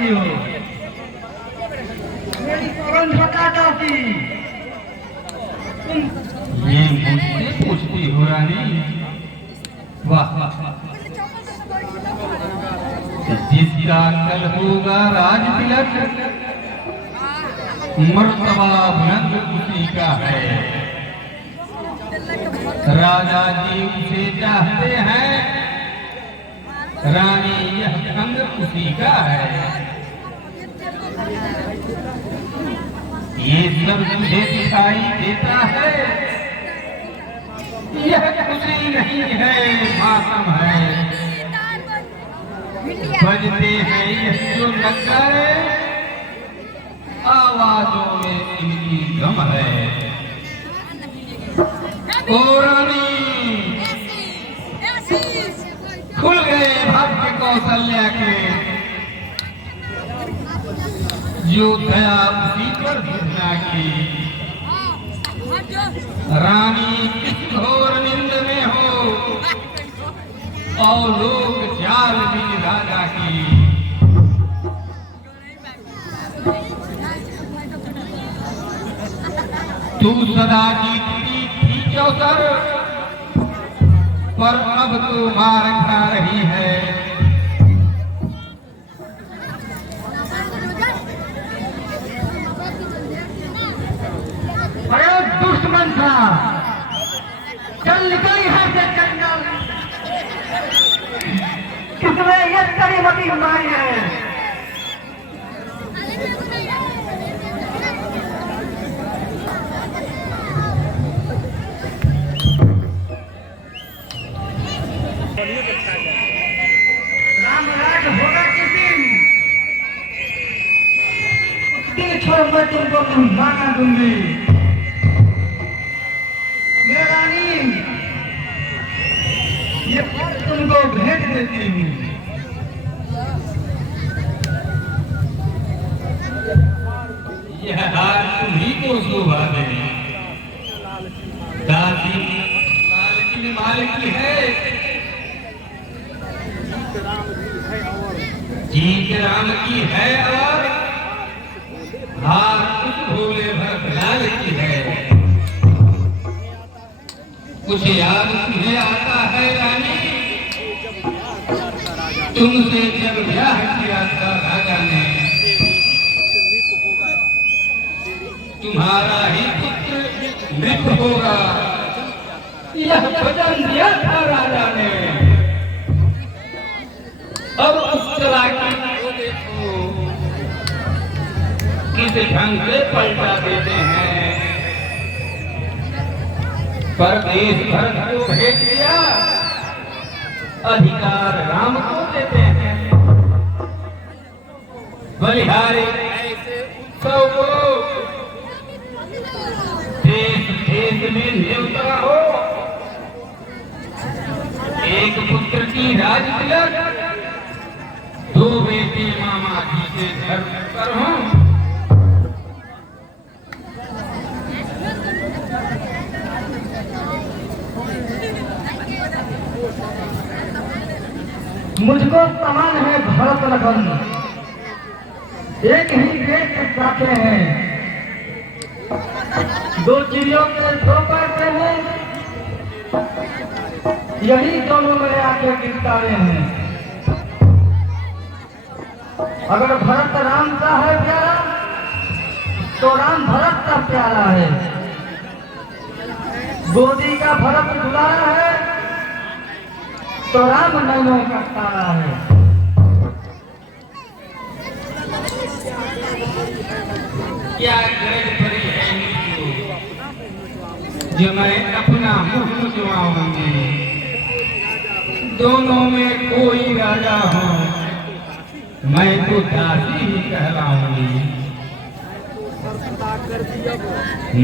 करती हो? मेरी कौन बता जाती? ये मुझसे पूछती हो रानी? वाह, जिसका कल होगा राज तिलक, मर्तबा बुलंद उसी का है। राजा जी उसे चाहते हैं, रानी यह अंग उसी का है। ये सब तुझे दिखाई देता है, यह खुशी नहीं है, मातम है। बजते हैं यह जो नगारे, आवाजों में इनकी गम है। ओ रानी, खुल गए भाग्य कौशल्या के, जो दया उसी पर घृणा की। रानी किस घोर निंद में हो, और लोग जाल में राजा की। तू सदा जीतती थी चौसर, पर अब तो मार खा रही है। अरे दुश्मन था, चल निकली है से जंगल, किसने ये करीमती मारी है? रामराज होगा किस दिन, उस दिन छोड़ मैं तुमको माना दूंगी। मैं रानी ये फल तुमको भेज देती हूँ। यह हार तुम्ही को शोभा दे। दादी मालकिन मालकी है, जीत राम की है, और हार उस भोले भगलाल की है। कुछ याद तुम्हें आता है रानी, तुमसे जब ब्याह किया था राजा ने, तुम्हारा ही पुत्र मृत होगा, यह वचन दिया था राजा ने। अब उस चालाकी को देखो, किस ढंग से पलटा देते हैं। परदेश भरत को भेज दिया, अधिकार राम को देते हैं। बलिहारी ऐसे उत्सव को देश देश में न्योता हो। एक पुत्र की राज तिलक, दो बेटे मामा जी के घर पर हों। मुझको समान है भरत लगन, एक ही देश चाहते हैं। दो चिड़ियों के दो पैसे हैं, यही दोनों मेरे आके गिरतारे हैं। अगर भरत राम का है प्यारा, तो राम भरत का प्यारा है। गोदी का भरत दुलारा है, तो राम नैनों का तारा है। क्या गरज पड़ी है मुझको, जो मैं अपना मुंह मुझवाऊंगी। दोनों में कोई राजा हो, मैं तो दासी ही कहलाऊंगी।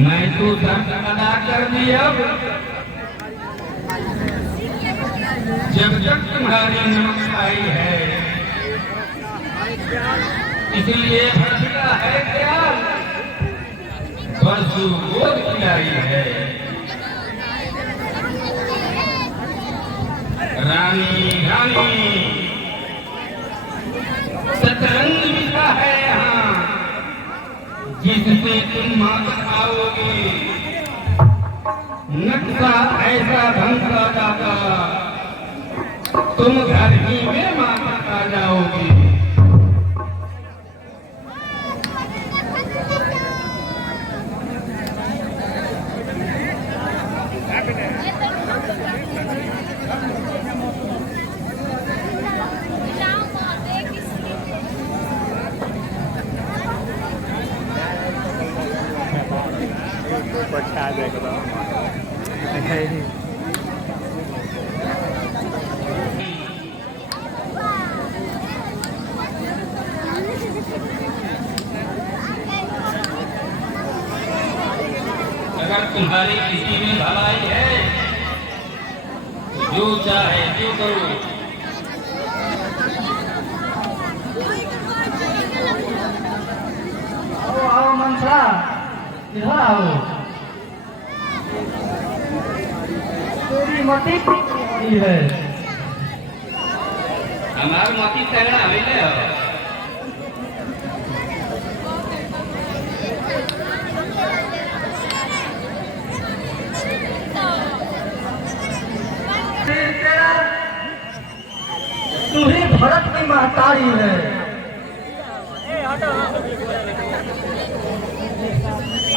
मैं तो दर्द अदा कर दी अब, जब तक तुम्हारी नमक आई है। इसलिए भटका है प्यार, बरसों गोद खिलाई है। रानी रानी सतरंग पे तुम माता आओगे, नक्शा ऐसा ढंग का जाता, तुम घर ही में माता आ जाओगी। पछा जाएगा अगर तुम्हारी किसी में भलाई है, जो चाहे जो करो। आओ आओ मनसा, इधर आओ। तेरी मती की है। हमार मती तगड़ा हमें हो। तू ही भरत की महतारी है।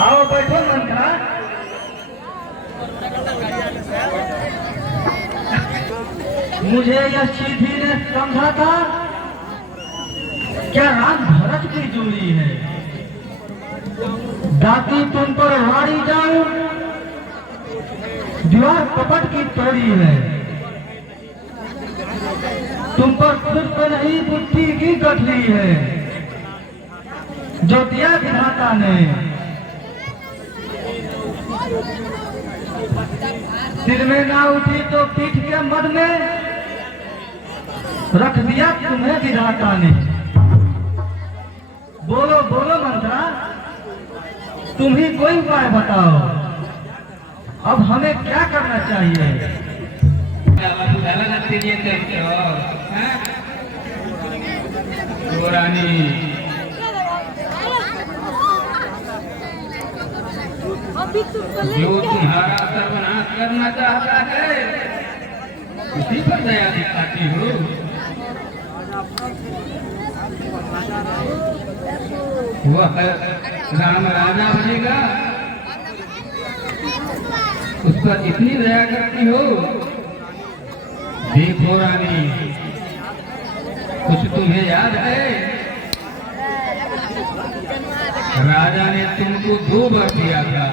आओ बैठो मंत्रा। मुझे यह सीधी ने समझा था, क्या राम भरत की जोड़ी है। दाती तुम पर हारी जाऊं, दीवार कपट की तोड़ी है। तुम पर खुद पर नहीं बुद्धि की गठरी है, जो दिया विधाता ने। सिर में ना उठी तो पीठ के मद में रख दिया तुम्हें विधाता ने। बोलो बोलो मंत्रा, तुम ही कोई उपाय बताओ, अब हमें क्या करना चाहिए। रानी जो तुम्हारा सर्वनाश करना चाहता है, उसी पर दया दिखाती हो। वह राम राजा बनेगा, उस पर इतनी दया करती हो। देखो रानी, कुछ तुम्हें याद है, राजा ने तुमको 2 बार दिया था,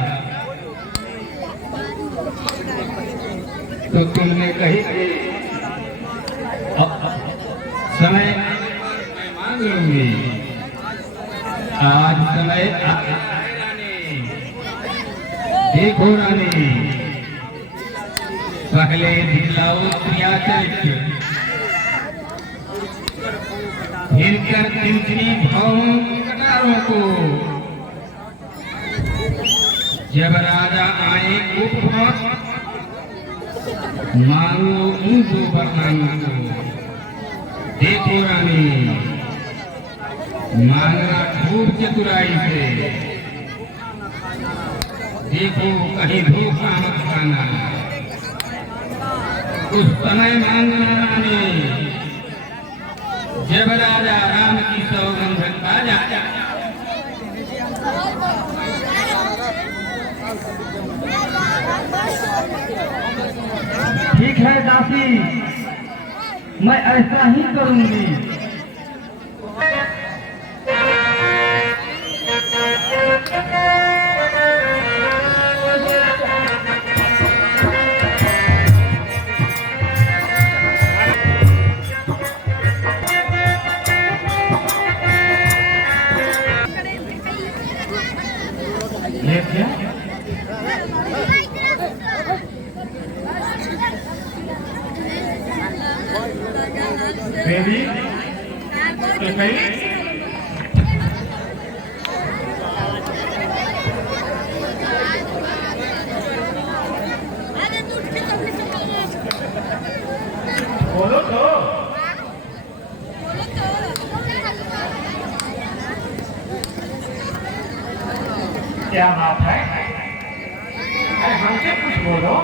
तो तुमने कही थी समय मैं मांग लूंगी। आज समय आ गया है रानी। देखो रानी, पहले दिखलाओ प्रिया चरित्र, फिर कर तिनकनी भावों कटारों को। जब राजा आए उपहास, मांगो उन 2 वरदानों को। देखो रानी, मांगना खूब चतुराई से, देखो कहीं धोखा मत खाना। उस समय मांगना रानी, जब राजा राम की सौगंध खा जाए। ठीक है दासी, मैं ऐसा ही करूंगी। ये क्या? बेबी, बोलो तो। क्या बात है? अरे हमसे कुछ बोलो।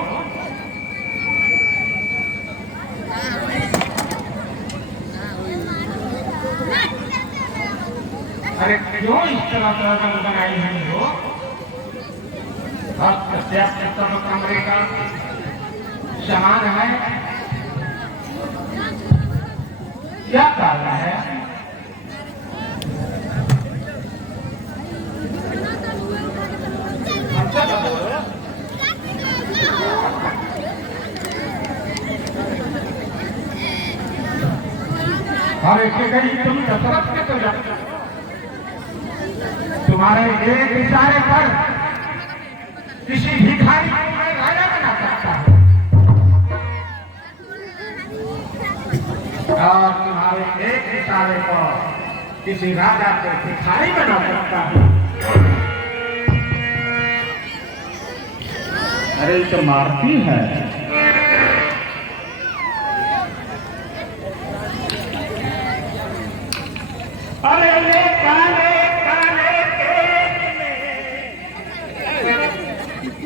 अरे क्यों इस तरह रंग बनाई हुई हो? सब कमरे का सामान है, क्या कारण है? अच्छा तो बोलो। अरे कि तुम दशरथ के तो जाते, तुम्हारे एक इशारे पर किसी भिखारी को मैं राजा बना सकता हूं, और तुम्हारे एक इशारे पर किसी राजा को भिखारी बना सकता हूं। अरे तो मारती है। अरे ये काले काले केस में,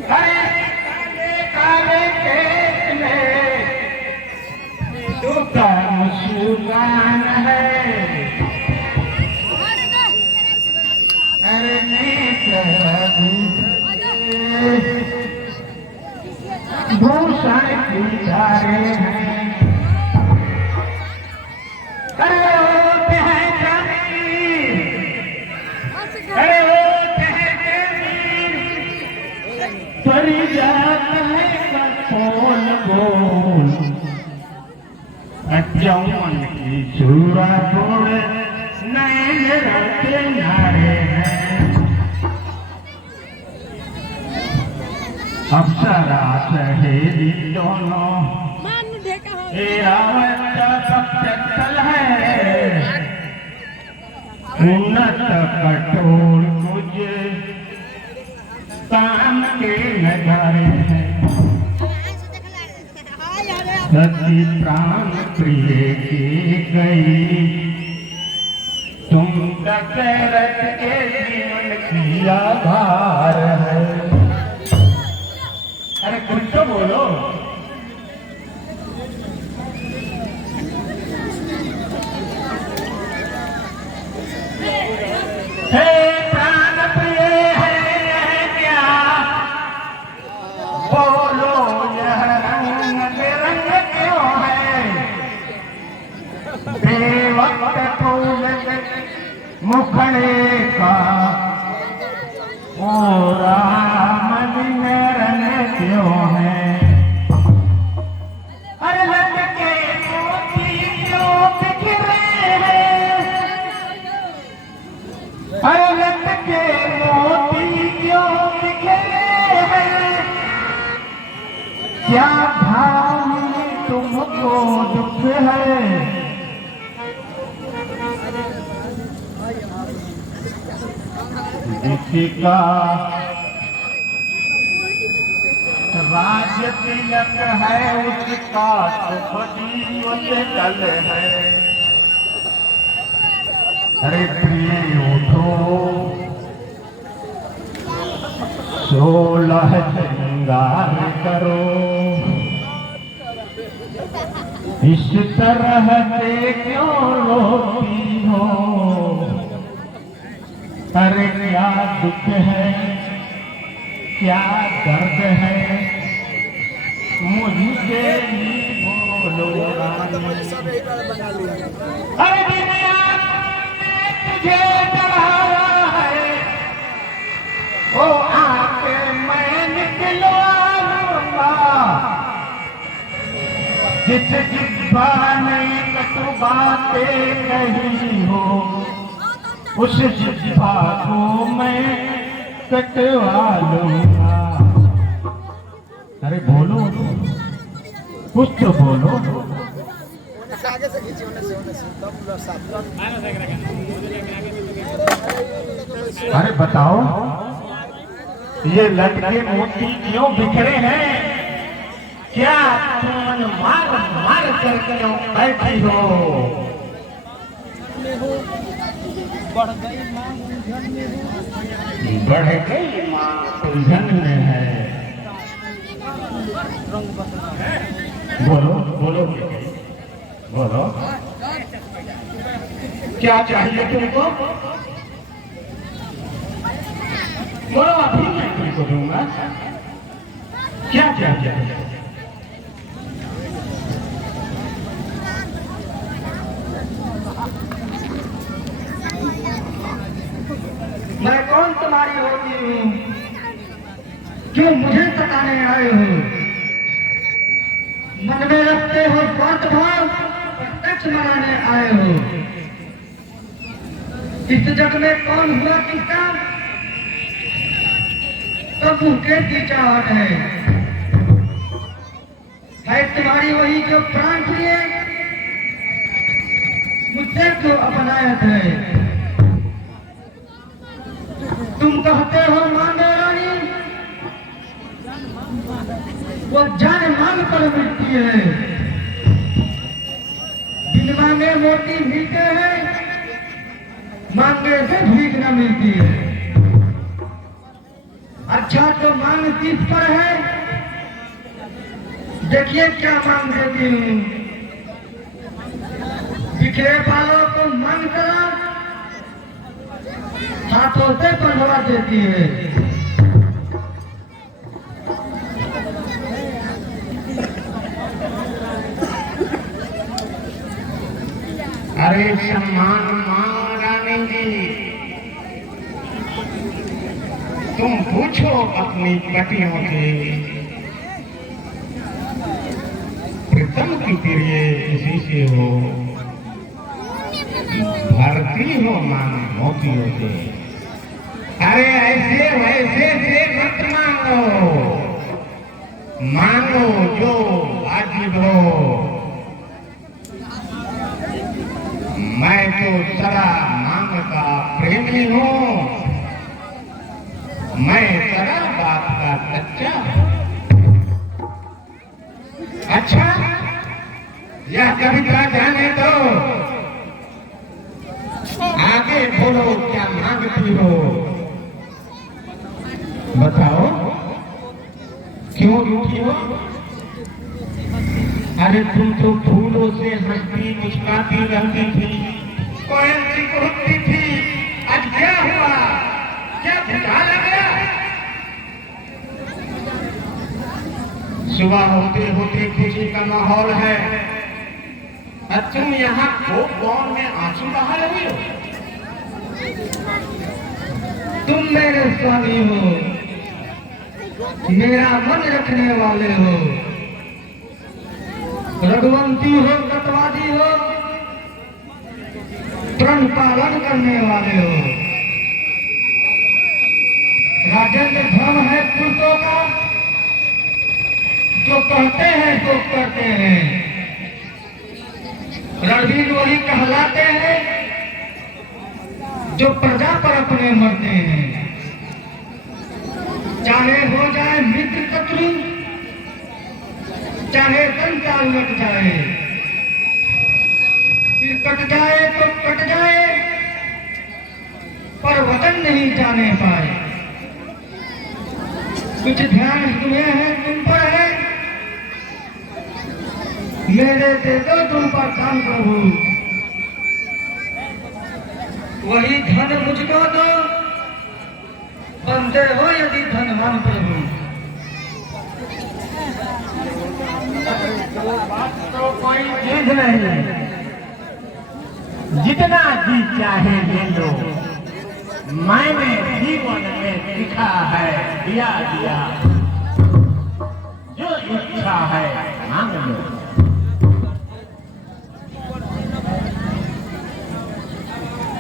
अरे काले काले केस में तू का मुस्कान है। अरे नेत्र भूषण की धारे हैं। अरे ओठ है जमीन, अरे ओठ है जमीन, तरी जाता है कठोल बोल, जौन की चूरा बोल नैन रते नारे हैं। अप्सरा सहेली दोनों चल है, उन्नत कठोर मुझे काम के नजारे हैं। सती प्राण प्रिय की गई, तुम दशरथ के जीवन की आधार है। अरे कुछ तो बोलो। हे प्राण प्रिय है क्या, बोलो यह रंग बिरंग क्यों है? बेवक्त फूल मुखड़े का ओ राम बिन रंग क्यों है? अरे लटके मोती क्यों बिखरे हैं? अरे लटके मोती क्यों बिखरे हैं? क्या भाव तुमको दुख है? किसी का राज तिलक है, उसका शुभ जीवन कल है। अरे प्रिय उठो, 16 श्रृंगार करो, इस तरह से क्यों रोती हो? अरे क्या दुख है, क्या दर्द है, मुझसे ही बोलो रानी। अरे दुनिया ने तुझे चढ़ाया है, ओ आके मैं निकलवा लूंगा। जिस जिब्बा ने कटु बातें कही हो, उस जिब्बा को मैं कटवा लूंगा। अरे बोलो, कुछ तो बोलो। अरे बताओ, ये लटके मोती क्यों बिखरे हैं? क्या तुम मार मार कर क्यों बैठी हो? बढ़ गई मांग उलझन में है। बोलो बोलो बोलो, क्या चाहिए तुमको? बोलो, अभी मैं तुमको दूंगा। क्या क्या चाहिए? मैं कौन तुम्हारी होती हूँ? क्यों मुझे सताने आए हो? मन में रखते हो स्वार्थ भाव, प्रत्यक्ष मनाने आए हो। इस जग में कौन हुआ किसका? प्रभु के चाहत है तुम्हारी वही जो प्राण प्रिय मुझसे जो अपनायत है। तुम कहते हो मांगे रानी, वो जान मांग पर मिलती है। बिन मांगे मोती मिलते हैं, मांगे से भीख न मिलती है। अच्छा तो मांग किस पर है? देखिए क्या मांग देती हूँ। बिखरे बालों को मांग करा हाथों से बंधवा देती है। अरे सम्मान मांग रानी जी, तुम पूछो अपनी पतियों से, प्रीतम की प्रिय किसी से हो, भरती हो मांग मोतियों से। अरे ऐसे वैसे से मत मांगो, मांगो जो वाजिब हो। मैं तो सदा मांग का प्रेमी हूँ, मैं सदा बात का सच्चा। अच्छा, यह कविता जाने दो, आगे बोलो क्या मांगती हो? बताओ, क्यों रूठी हो? अरे तुम तो फूलों से हंसती मुस्कुराती रहती थी, कोयल सी कुहकती थी, आज क्या हुआ? क्या बुझा लग गया? सुबह होते होते खुशी का माहौल है, और तुम यहाँ कोप बॉन में आंसू बहा रही हो। तुम मेरे स्वामी हो, मेरा मन रखने वाले हो, रघुवंती हो, तत्वादी हो, प्रण पालन करने वाले हो। राजेंद्र धर्म है पुरुषों का, जो कहते हैं तो करते हैं। रणवीर वही कहलाते हैं जो प्रजा पर अपने मरते हैं। चाहे हो जाए मित्र शत्रु, चाहे संसार लट जाए, फिर कट जाए तो कट जाए, पर वचन नहीं जाने पाए। कुछ ध्यान तुम्हें है, तुम पर है, मेरे दे दो तुम पर काम प्रभु। वही धन मुझको दो, बंदे हो यदि धनवान प्रभु। तो कोई चीज नहीं, जितना जी चाहे ले लो, मैंने जीवन में सीखा है, दिया दिया, जो इच्छा है मांग लो।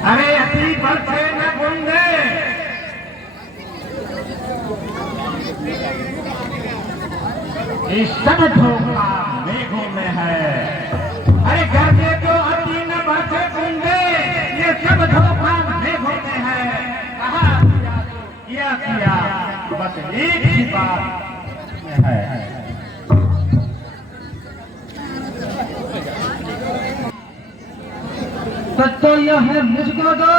अरे अति बल से न गूंगे, इस सब धोखा मेघों में है। अरे घर के तो अति न बरसे गूंगे, ये सब धोखा मेघों में है। कहा किया बस एक ही बात में है। तो यह है मुझको दो,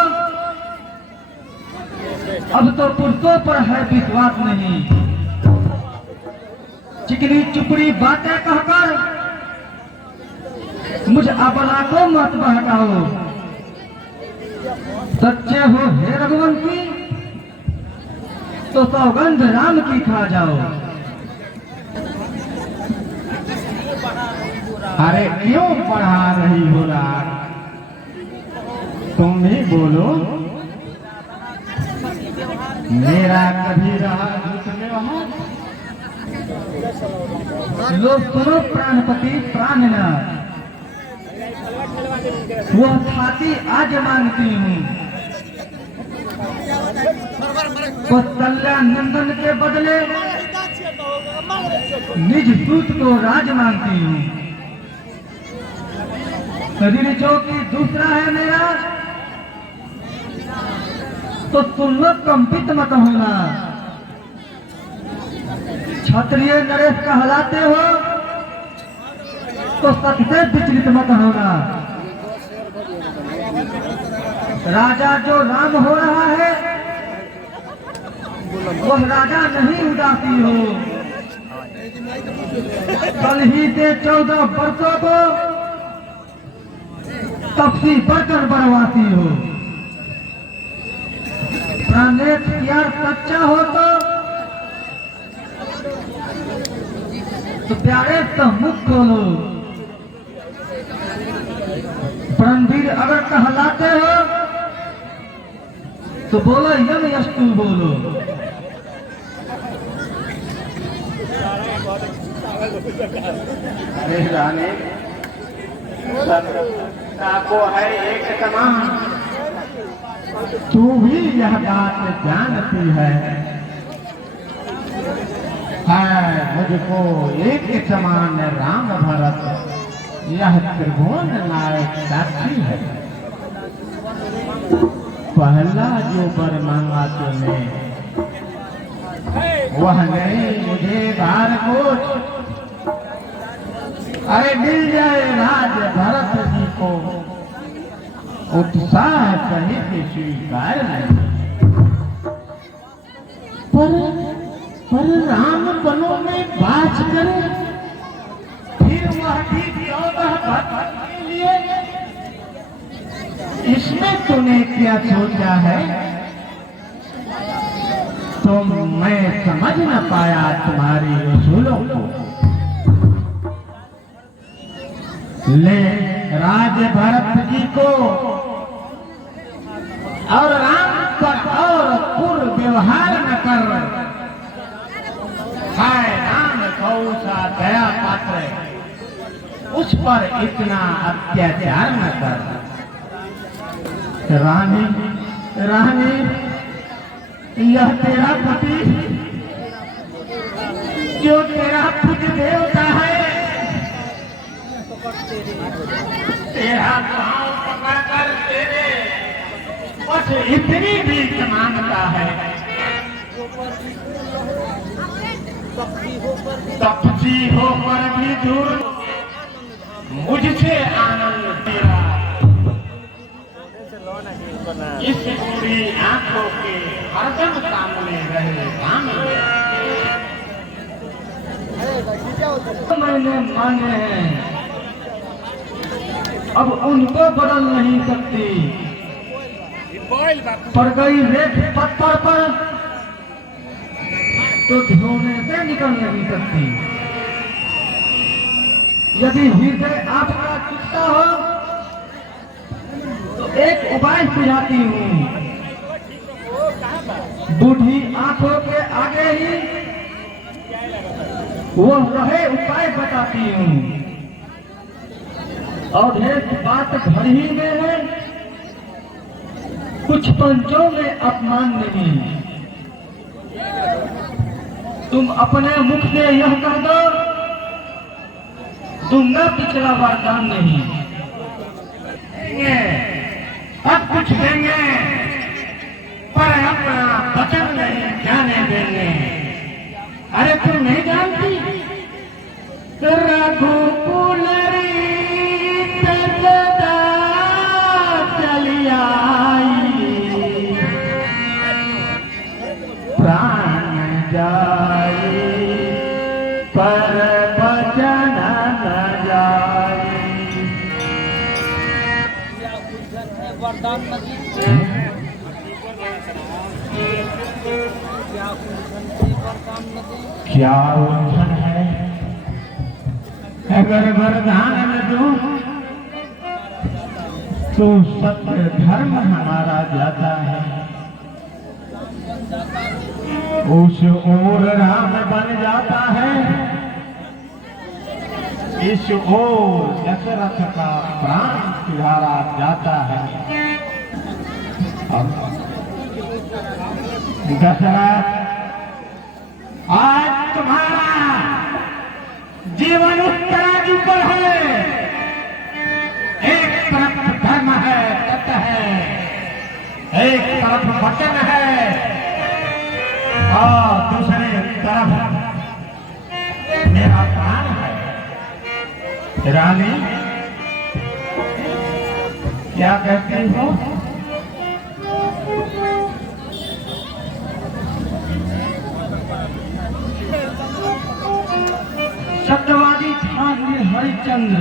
अब तो पुरुषों पर है विश्वास नहीं। चिकनी चुपड़ी बातें कहकर मुझ अबला को मत बहकाओ। सच्चे हो हे रघुवंशी तो सौगंध राम की खा जाओ। अरे क्यों पढ़ा रही हो राग? तुम भी बोलो। मेरा कभी रहा झूठ व्यवहार। लो सुनो प्राणपति प्राणनाथ, वह थाती आज मांगती हूँ। कौशल्या नंदन के बदले निज सूत को राज मांगती हूँ। ऋण जो कि दूसरा है मेरा तो तुम लोग कंपित मत होना। क्षत्रिय नरेश कहलाते हो तो सत्य से विचलित मत होना। राजा जो राम हो रहा है वह राजा नहीं उदासी हो। कल ही से 14 वर्षों को तपसी बढ़कर बरवासी हो। प्राणेश यार सच्चा हो तो प्यारे तो मुख खोलो। रणवीर अगर कहलाते हो तो बोलो यम यस्तु बोलो। अरे रानी को है एक समान। तू भी यह बात जानती है मुझको एक समान राम भरत यह त्रिभुवन नायक साक्षी है। पहला जो वर मांगा तूने वह नहीं मुझे भार कोच। अरे मिल जाए राज भरत जी को उत्साह सहित स्वीकार नहीं। पर राम बनों में बात करे फिर वह भी 14 भक्त के लिए। इसमें तूने क्या सोचा है? तो मैं समझ न पाया तुम्हारी उसूलों को। ले राज भरत जी को और राम पर और पुर व्यवहार न कर। है राम कौसा दया पात्र उस पर इतना अत्याचार न कर। रानी रानी यह तेरा पति जो तेरा पूज्य देवता है तेरा पांव पकड़कर तेरे बस इतनी भी मांगता है। तपसी होकर भी दूर मुझसे आनंद तेरा इस पूरी आंखों के हरदम सामने रहे सामने। मैंने माने हैं अब उनको बदल नहीं सकती। पड़ गई रेत पत्थर पर तो धोने से निकल नहीं सकती। यदि हृदय आपका चुकता हो तो एक उपाय सुझाती हूँ। बूढ़ी आंखों के आगे ही वो रहे उपाय बताती हूँ। और एक बात भर ही में है कुछ पंचों में अपमान नहीं। तुम अपने मुख से यह कह दो दूंगा पिछला वरदान नहीं। अब कुछ देंगे पर अपना वचन नहीं जाने देंगे। अरे तुम नहीं जानती रघुकुल क्या उलझन है? अगर वरदान न दूं तो सत्य धर्म हमारा जाता है। उस ओर राम बन जाता है, इस ओर दशरथ का प्राण तिहारा जाता है। दशरथ, आज तुम्हारा जीवन उस तराजू पर है। एक तरफ धर्म है, सत्य है, एक तरफ वचन है, और दूसरे तरफ मेरा प्राण है। रानी, क्या कहती हो? सत्यवादी ठाकुर हरिश्चंद्र,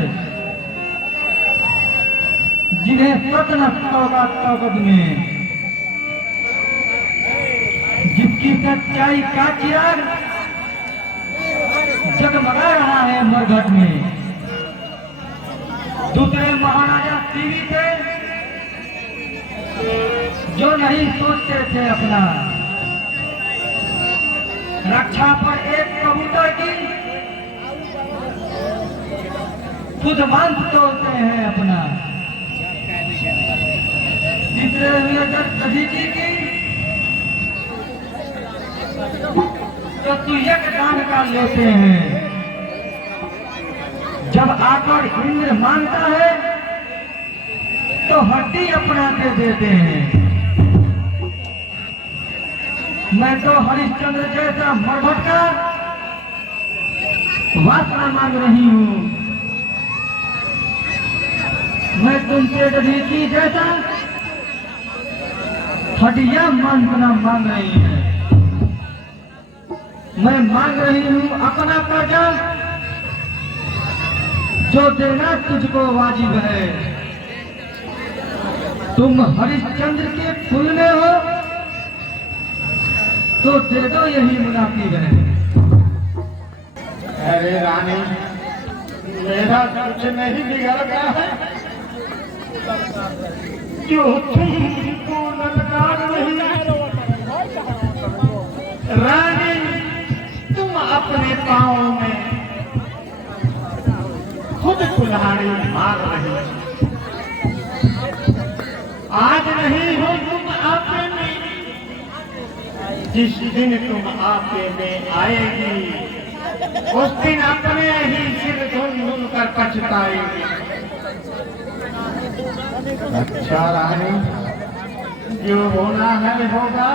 जिन्हें सतना तौकत में, जिसकी सच्चाई का चिराग जगमगा रहा है मरघट में। दूसरे महाराजा टीवी थे जो नहीं सोचते थे अपना रक्षा पर एक कबूतर की खुद मांस तोड़ते हैं अपना। तीसरे हुए दधीची की तो तुयक दान का लेते हैं। जब आकर इंद्र मांगता है तो हड्डी अपना दे देते हैं। मैं तो हरिश्चंद्र जैसा मरघट का वासना मांग रही हूँ। मैं तुमसे दधीची जैसा हड्डियां मांगना मांग रही है। मैं मांग रही हूँ अपना कर्जा, जो देना तुझको वाजिब है। तुम हरिश्चंद्र के कुल में हो तो दे दो, यही मुनासिब है। अरे रानी, मेरा कुछ नहीं बिगड़ गया है, जो तुमको ललकार नहीं। रानी, तुम अपने पाँव में खुद कुल्हाड़ी मार रही। आज नहीं हो तुम आपे में, जिस दिन तुम आपे में आएगी उस दिन अपने ही सिर धुन कर पछताएगी। अच्छा रानी, जो होना है होगा,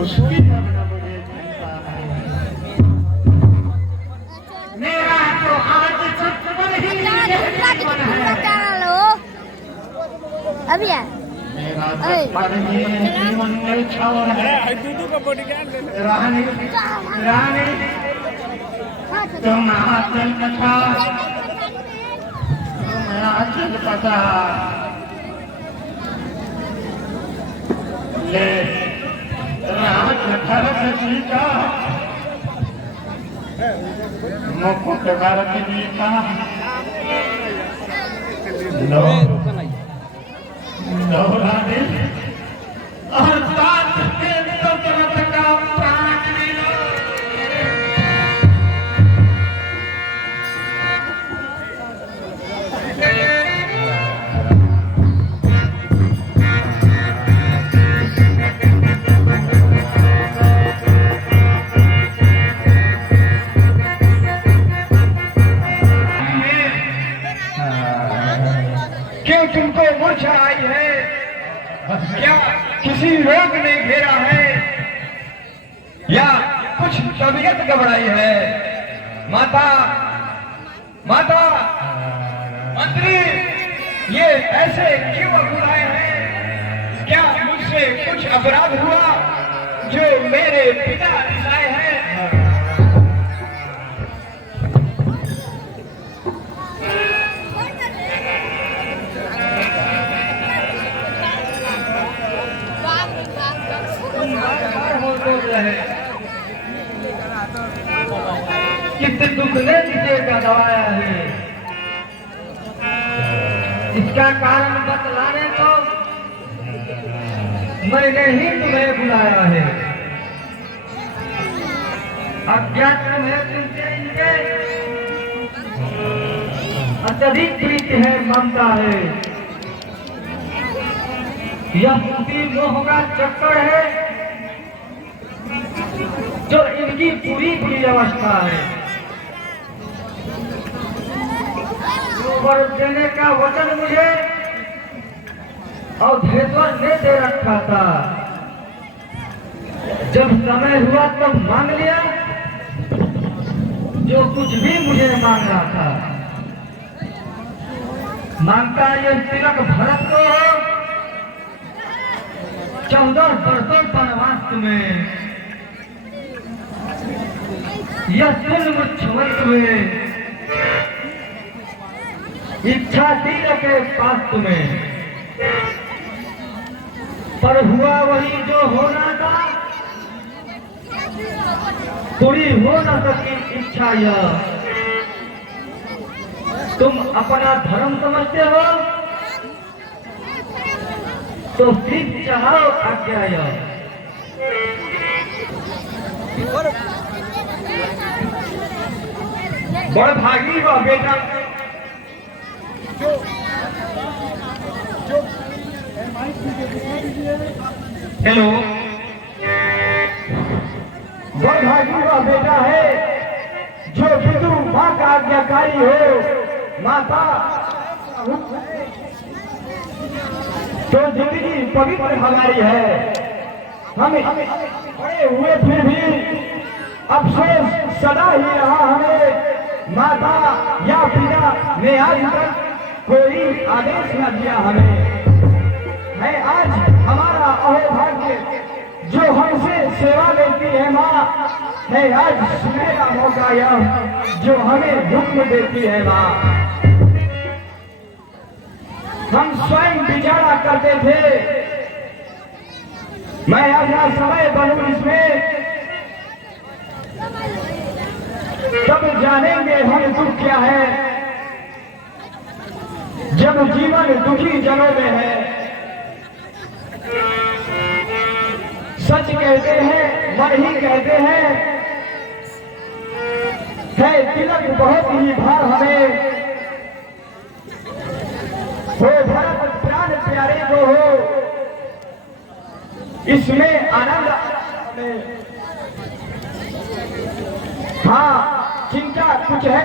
उसकी तब न मुझे चिंता है। मेरा तो आज सत्वर ही जीवन है। अभी है मेरा सत्वर ही जीवन में छावर है। रानी, रानी, तुम आचल कथा, तुम आचल कथा ले राज भरत जी का, मुकुट भरत जी का रानी, और साथ के दशरथ का प्राण लीला। क्यों तुमको मूर्छा आई है? क्या किसी रोग ने घेरा है या कुछ तबीयत घबराई है? माता, माता, मंत्री, ये ऐसे क्यों बुलाए हैं? क्या मुझसे कुछ अपराध हुआ जो मेरे पिता रिसाए हैं? लगवाया है। इसका कारण बतलाने को मैंने ही तुम्हें बुलाया है। अज्ञात तुम्हें तुमसे इनके अत्यधिक प्रीति है, ममता है। यह उसी मोह का चक्कर है जो इनकी पूरी पूरी अवस्था है। वर देने का वचन मुझे अवधेश्वर ने दे रखा था। जब समय हुआ तब मांग लिया जो कुछ भी मुझे मांगना था। मांगता ये तिलक भरत को 14 वर्षों वनवास में, यह सुन मुझ में इच्छा थी के पास तुम्हें, पर हुआ वही जो होना था। पूरी हो न सकी इच्छा यह। तुम अपना धर्म समझते हो तो सिर्फ चढ़ाओ आज्ञा यह। बड़ भागी वह बेटा हेलो, बड़ भागी वह बेटा है जो विदु माँ का आज्ञाकारी हो। माता तो जिंदगी पवित्र हमारी है। हम बड़े हुए फिर भी अफसोस सदा ही रहा हमें। माता या पिता ने आज तक कोई आदेश न दिया हमें। है आज हमारा अहोभाग्य जो हमसे सेवा लेती है माँ। है आज सुनने का मौका यह जो हमें हुक्म देती है माँ। हम स्वयं विचारा करते थे मैं अपना समय बनूं इसमें, तब जानेंगे हम दुख क्या है जब जीवन दुखी जनों में है। सच कहते हैं मन ही कहते हैं, है तिलक बहुत ही भार हमें। हो भरत प्राण प्यारे को हो, इसमें आनंद हमें। हाँ चिंता कुछ है,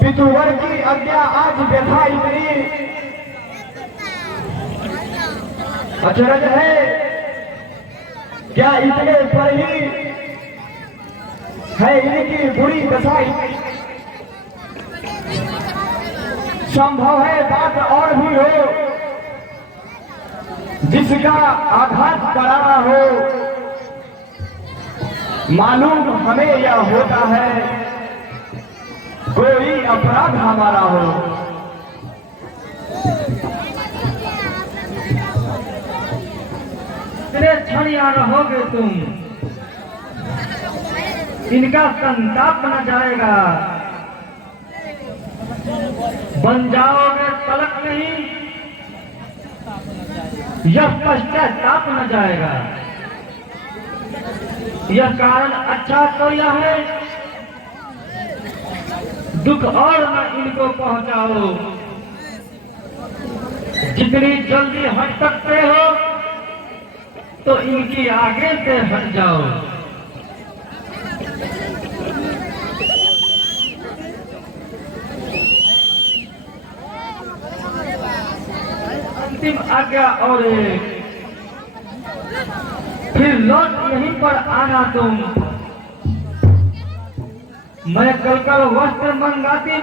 पितुवर की आज्ञा आज व्यथा इतनी अचरज है। क्या इतने पर ही है इनकी बुरी दशा। संभव है बात और भी हो जिसका आघात करारा हो। मालूम हमें यह होता है कोई अपराध हमारा हो। इतने क्षण यहाँ रहोगे तुम, इनका संताप न जाएगा। बन जाओगे तलक नहीं, यह पश्चाताप न जाएगा। यह कारण अच्छा तो यह है दुख और न इनको पहुंचाओ। जितनी जल्दी हट सकते हो तो इनकी आगे से हट जाओ। अंतिम आज्ञा और फिर लौट यहीं पर आना तुम। मैं कल वस्त्र मंगाती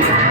है